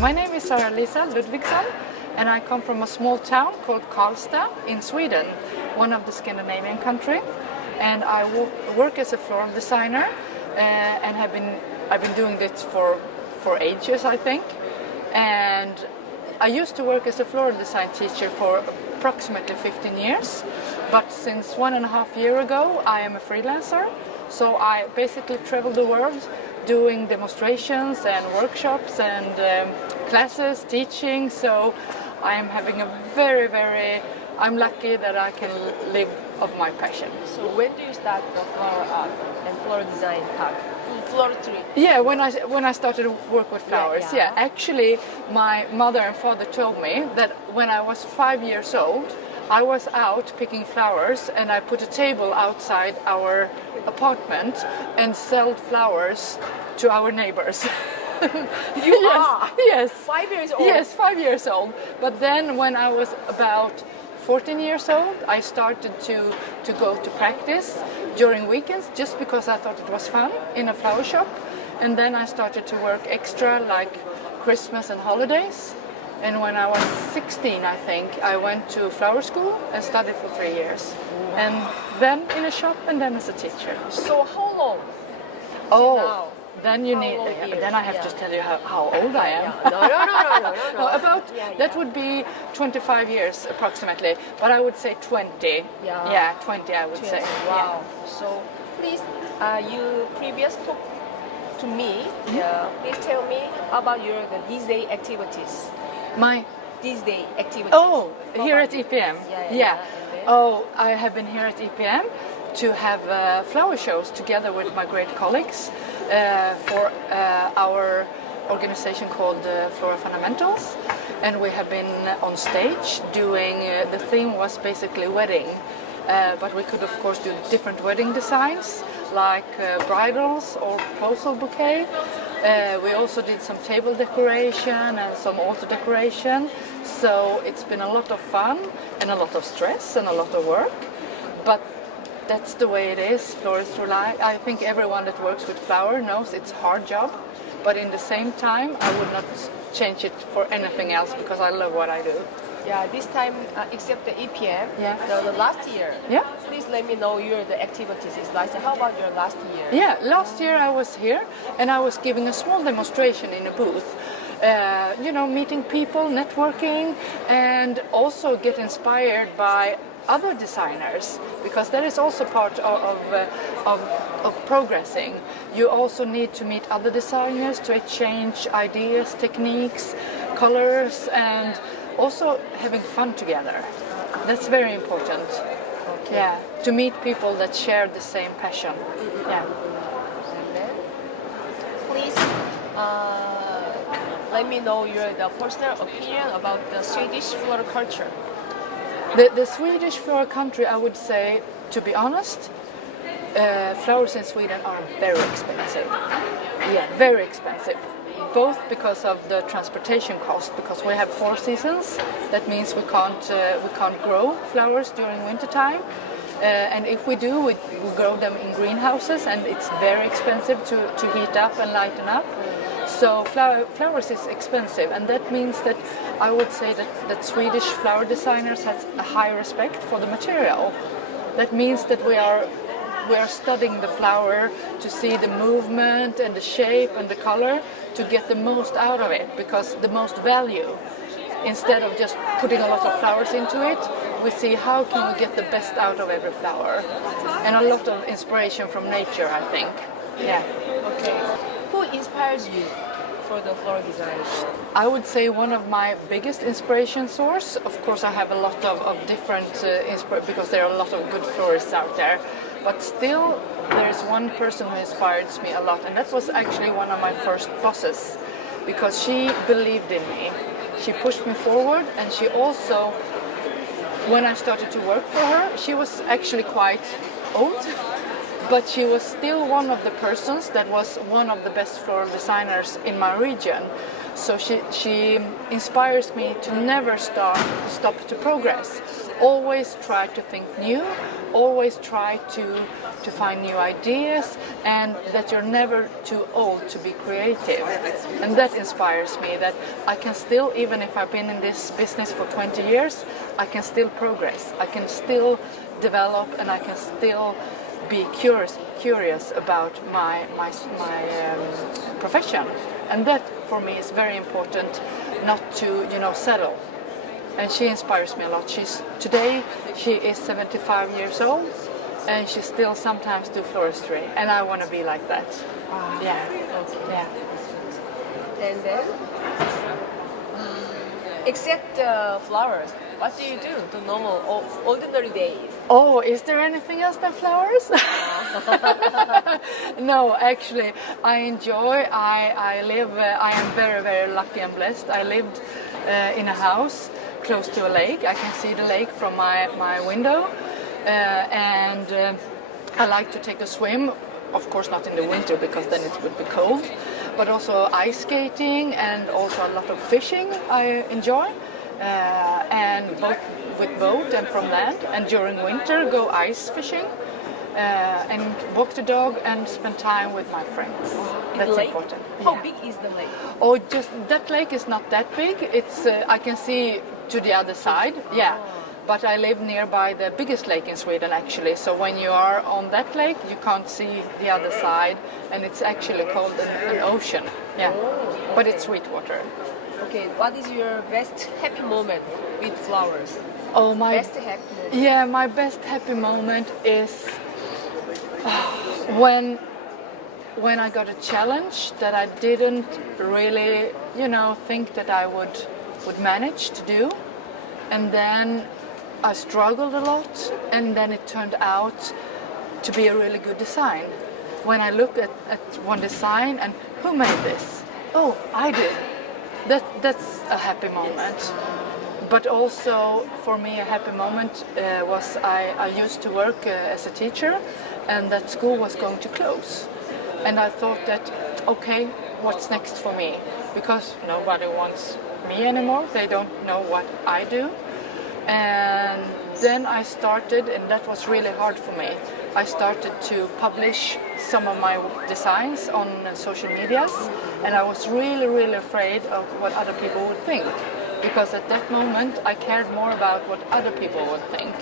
My name is Sara-Lisa Ludvigsson, and I come from a small town called Karlstad in Sweden, one of the Scandinavian countries. And I work as a floral designer, and I've been doing this for ages, I think. And I used to work as a floral design teacher for approximately 15 years, but since 1.5 years ago I am a freelancer. So I basically travel the world doing demonstrations and workshops and classes, teaching. So I am having I'm lucky that I can live of my passion. So when do you start the flower art and floral design part? Floristry? Yeah, when I started to work with flowers. Yeah. Actually, my mother and father told me that when I was 5 years old, I was out picking flowers, and I put a table outside our apartment and sold flowers to our neighbors. Yes. 5 years old? Yes, 5 years old. But then when I was about 14 years old, I started to go to practice during weekends just because I thought it was fun in a flower shop. And then I started to work extra like Christmas and holidays. And when I was 16, I think, I went to flower school and studied for 3 years. Wow. And then in a shop and then as a teacher. So how long? Oh, then you need. Years? Then I have to tell you how old I am. No. No, about that would be 25 years approximately, but I would say 20. Yeah, 20 I would 20. say. Wow. Yeah. So please, you previous talk to me. Please tell me about these day activities. My These day activities. Oh, here at EPM. Yeah. Oh, I have been here at EPM to have flower shows together with my great colleagues for our organization called Flora Fundamentals, and we have been on stage doing. The theme was basically wedding, but we could of course do different wedding designs like bridals or proposal bouquet. We also did some table decoration and some altar decoration. So it's been a lot of fun and a lot of stress and a lot of work. But that's the way it is, floristry life. I think everyone that works with flower knows it's a hard job. But in the same time, I would not change it for anything else because I love what I do. Yeah, this time, except the EPM, the last year. Yeah. Please let me know the activities is like. How about your last year? Yeah, last year I was here and I was giving a small demonstration in a booth. Meeting people, networking, and also get inspired by other designers, because that is also part of progressing. You also need to meet other designers to exchange ideas, techniques, colors, and also having fun together. That's very important. Okay. Yeah, to meet people that share the same passion. Yeah. And then, please let me know the personal opinion about the Swedish floral culture. The Swedish floral country, I would say, to be honest, flowers in Sweden are very expensive. Yeah, very expensive. Both because of the transportation cost, because we have 4 seasons. That means we can't grow flowers during winter time. And if we do, we grow them in greenhouses, and it's very expensive to heat up and lighten up. So flowers is expensive, and that means that I would say that Swedish flower designers have a high respect for the material. That means that we are studying the flower to see the movement and the shape and the color to get the most out of it, because the most value. Instead of just putting a lot of flowers into it, we see how can we get the best out of every flower. And a lot of inspiration from nature, I think. Yeah. Okay. Who inspires you for the floral design? I would say one of my biggest inspiration source. Of course, I have a lot of different because there are a lot of good florists out there. But still, there is one person who inspires me a lot, and that was actually one of my first bosses, because she believed in me. She pushed me forward, and she also, when I started to work for her, she was actually quite old, but she was still one of the persons that was one of the best floral designers in my region. So she inspires me to never stop to progress. always try to think new, always try to find new ideas, and that you're never too old to be creative. And that inspires me, that I can still, even if I've been in this business for 20 years, I can still progress, I can still develop, and I can still be curious about my profession. And that for me is very important, not to settle. And she inspires me a lot. Today she is 75 years old, and she still sometimes do floristry, and I want to be like that. Yeah. Okay. Yeah. And then, except flowers, what do you do the normal, ordinary days? Oh, is there anything else than flowers? No, actually, I enjoy. I live. I am very, very lucky and blessed. I lived in a house close to a lake. I can see the lake from my window, and I like to take a swim. Of course, not in the winter because then it would be cold. But also ice skating and also a lot of fishing. I enjoy, and both with boat and from land. And during winter, go ice fishing. And walk the dog and spend time with my friends. That's important. How big is the lake? Oh, just that lake is not that big. It's I can see to the other side. Yeah, but I live nearby the biggest lake in Sweden actually. So when you are on that lake, you can't see the other side, and it's actually called an ocean. Yeah, but it's sweet water. Okay, what is your best happy moment with flowers? Oh, my best happy moment. Yeah, my best happy moment is when I got a challenge that I didn't really, think that I would manage to do, and then I struggled a lot, and then it turned out to be a really good design. When I look at one design and who made this? Oh, I did. That's a happy moment. But also for me a happy moment was I used to work as a teacher, and that school was going to close. And I thought that, okay, what's next for me? Because nobody wants me anymore. They don't know what I do. And then I started, and that was really hard for me. I started to publish some of my designs on social medias, and I was really, really afraid of what other people would think. Because at that moment I cared more about what other people would think.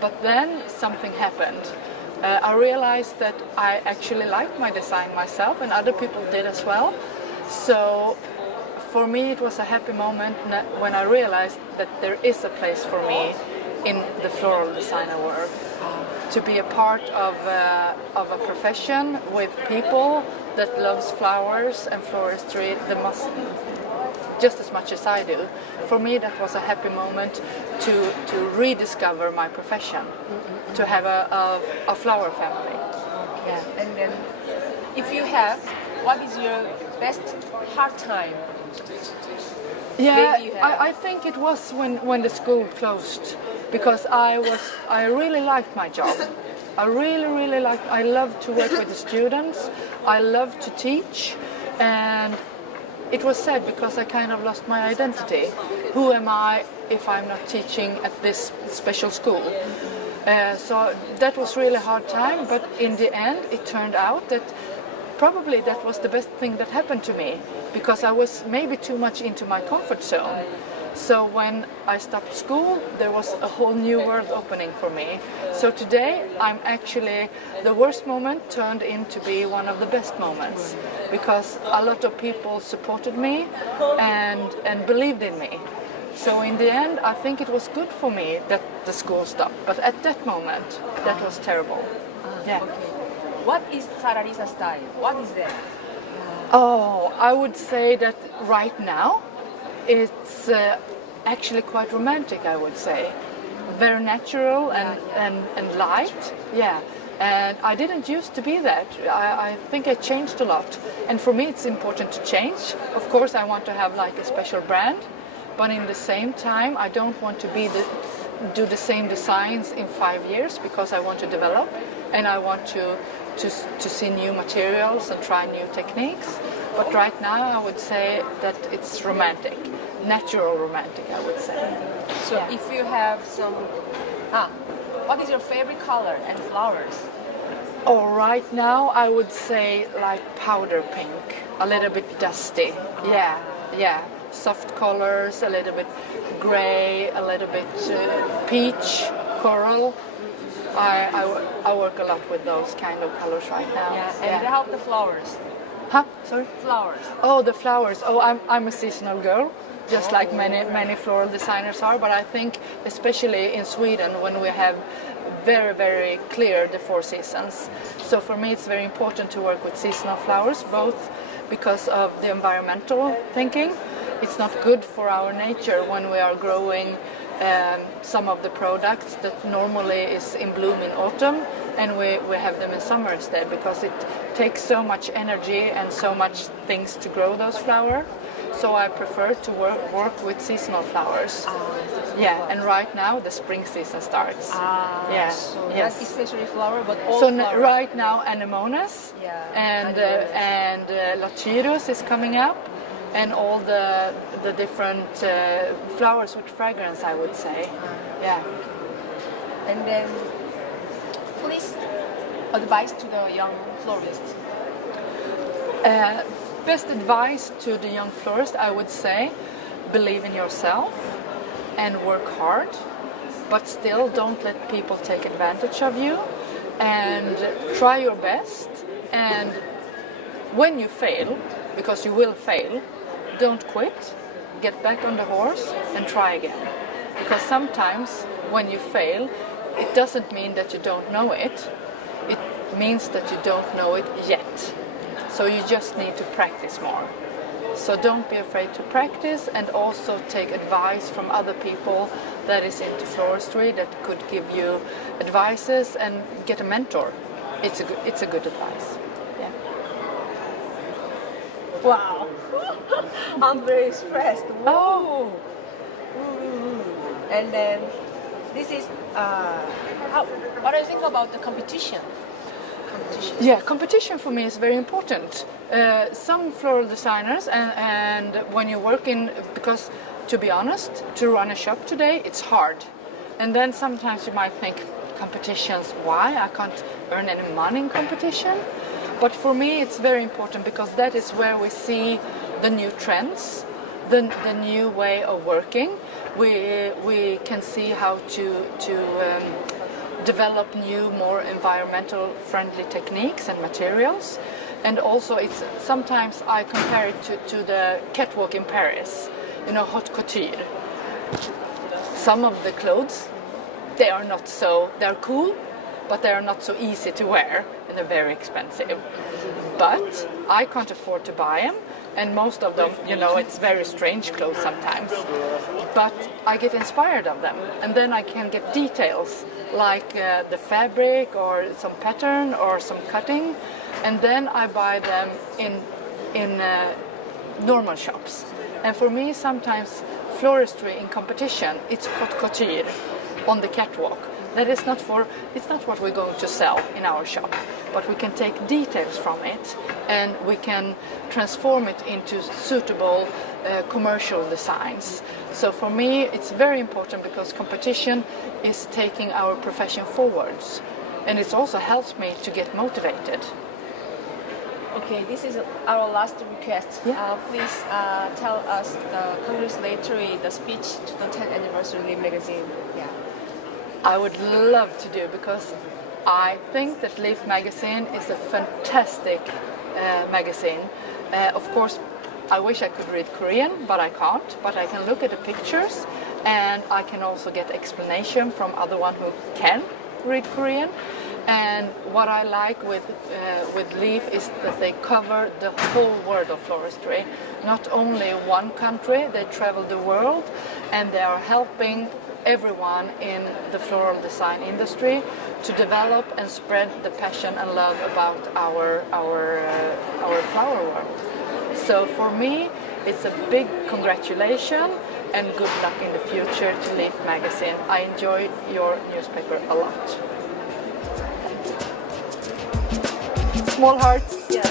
But then something happened. I realized that I actually liked my design myself, and other people did as well. So for me it was a happy moment when I realized that there is a place for me in the floral designer world. To be a part of a profession with people that loves flowers and floristry just as much as I do. For me that was a happy moment to rediscover my profession, to have a flower family. Yeah. And then if you have, what is your best hard time? Yeah, I think it was when the school closed, because I really liked my job. I love to work with the students, I love to teach, and it was sad because I kind of lost my identity. Who am I if I'm not teaching at this special school? So that was really hard time, but in the end it turned out that probably that was the best thing that happened to me, because I was maybe too much into my comfort zone. So when I stopped school, there was a whole new world opening for me. So today, I'm actually, the worst moment turned into be one of the best moments, because a lot of people supported me and believed in me. So in the end, I think it was good for me that the school stopped. But at that moment, that was terrible. Yeah. Okay. What is Sara Lisa style? What is that? Oh, I would say that right now, it's actually quite romantic, I would say. Very natural and light, yeah. And I didn't used to be that. I think I changed a lot. And for me it's important to change. Of course I want to have like a special brand, but in the same time I don't want to do the same designs in 5 years, because I want to develop and I want to see new materials and try new techniques. But right now I would say that it's romantic. natural romantic, I would say. So Yeah. if you have some, what is your favorite color and flowers? Oh, right now I would say like powder pink, a little bit dusty. Yeah, yeah. Soft colors, a little bit gray, a little bit peach, coral. I work a lot with those kind of colors right now. Yeah, and how about the flowers? Huh? Sorry? Flowers. Oh, the flowers. Oh, I'm a seasonal girl, just like many floral designers are. But I think, especially in Sweden, when we have very clear the 4 seasons. So for me, it's very important to work with seasonal flowers, both because of the environmental thinking. It's not good for our nature when we are growing some of the products that normally is in bloom in autumn, and we have them in summer instead, because it takes so much energy and so much things to grow those flowers. So I prefer to work with seasonal flowers. Yeah, and right now the spring season starts. Yeah, So yes. not especially flower, but all So flowers. right now anemones Yeah, and lachyrus is coming up, and all the different flowers with fragrance, I would say. Yeah. And then, please advice to the young florists. Best advice to the young florist, I would say, believe in yourself and work hard, but still don't let people take advantage of you, and try your best. And when you fail, because you will fail, don't quit, get back on the horse and try again. Because sometimes when you fail, it doesn't mean that you don't know it. It means that you don't know it yet. So you just need to practice more. So don't be afraid to practice, and also take advice from other people that is into floristry that could give you advices, and get a mentor. It's a good advice. Yeah. Wow, I'm very stressed. Oh. And then this is what do you think about the competition? Yeah, competition for me is very important. Some floral designers, and when you work in, because to be honest, to run a shop today, it's hard. And then sometimes you might think, competitions, why? I can't earn any money in competition. But for me, it's very important, because that is where we see the new trends, the new way of working. We can see how to develop new, more environmental friendly techniques and materials. And also, it's sometimes I compare it to the catwalk in Paris, haute couture. Some of the clothes, they're cool, but they are not so easy to wear, and they're very expensive. But I can't afford to buy them, and most of them, it's very strange clothes sometimes. But I get inspired of them, and then I can get details like the fabric or some pattern or some cutting, and then I buy them in normal shops. And for me, sometimes floristry in competition, it's haute couture on the catwalk. That is not it's not what we're going to sell in our shop, but we can take details from it, and we can transform it into suitable commercial designs. So for me, it's very important, because competition is taking our profession forwards, and it also helps me to get motivated. Okay, this is our last request. Yeah. Please tell us the congratulatory, the speech to the 10th anniversary Leaf magazine. Yeah. I would love to do, because I think that Leaf magazine is a fantastic magazine. Of course, I wish I could read Korean, but I can't. But I can look at the pictures, and I can also get explanation from other one who can read Korean. And what I like with Leaf is that they cover the whole world of floristry, not only one country. They travel the world, and they are helping everyone in the floral design industry to develop and spread the passion and love about our flower world. So for me, it's a big congratulation and good luck in the future to Leaf magazine. I enjoyed your newspaper a lot. Small hearts. Yeah.